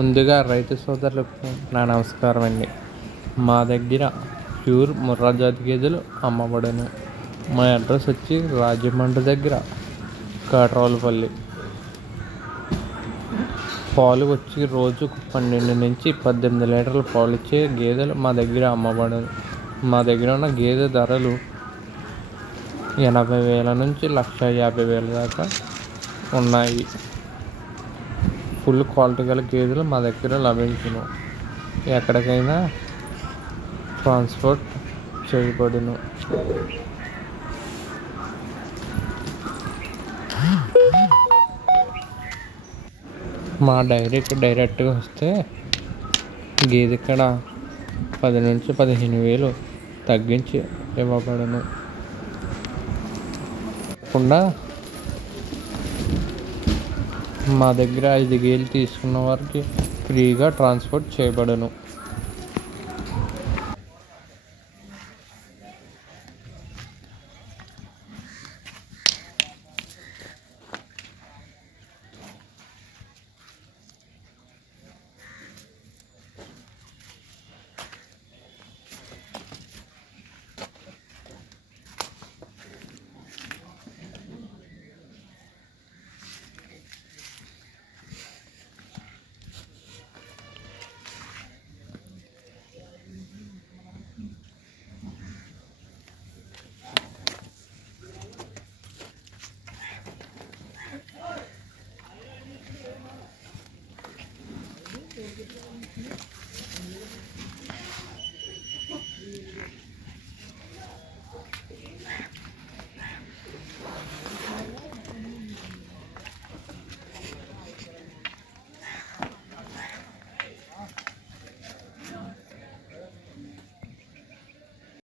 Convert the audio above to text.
ముందుగా రైతు సోదరులకు నా నమస్కారం అండి. మా దగ్గర ప్యూర్ ముర్రా జాతి గేదెలు అమ్మబడును. మా అడ్రస్ వచ్చి రాజమండ్రి దగ్గర కాట్రావులపల్లి. పాలు వచ్చి రోజుకు 12 నుంచి 18 లీటర్ల పాలు ఇచ్చే గేదెలు మా దగ్గర అమ్మబడును. మా దగ్గర ఉన్న గేదె ధరలు 80,000 నుంచి 1,50,000 దాకా ఉన్నాయి. ఫుల్ క్వాలిటీ గల గేదెలు మా దగ్గర లభించును. ఎక్కడికైనా ట్రాన్స్పోర్ట్ చేయబడును. మా డైరీకి డైరెక్ట్గా వస్తే గేదె ఇక్కడ 10 నుంచి 15,000 తగ్గించి ఇవ్వబడును. కాకుండా మా దగ్గర 5 గేదెలు తీసుకున్న వారికి ఫ్రీగా ట్రాన్స్పోర్ట్ చేయబడును.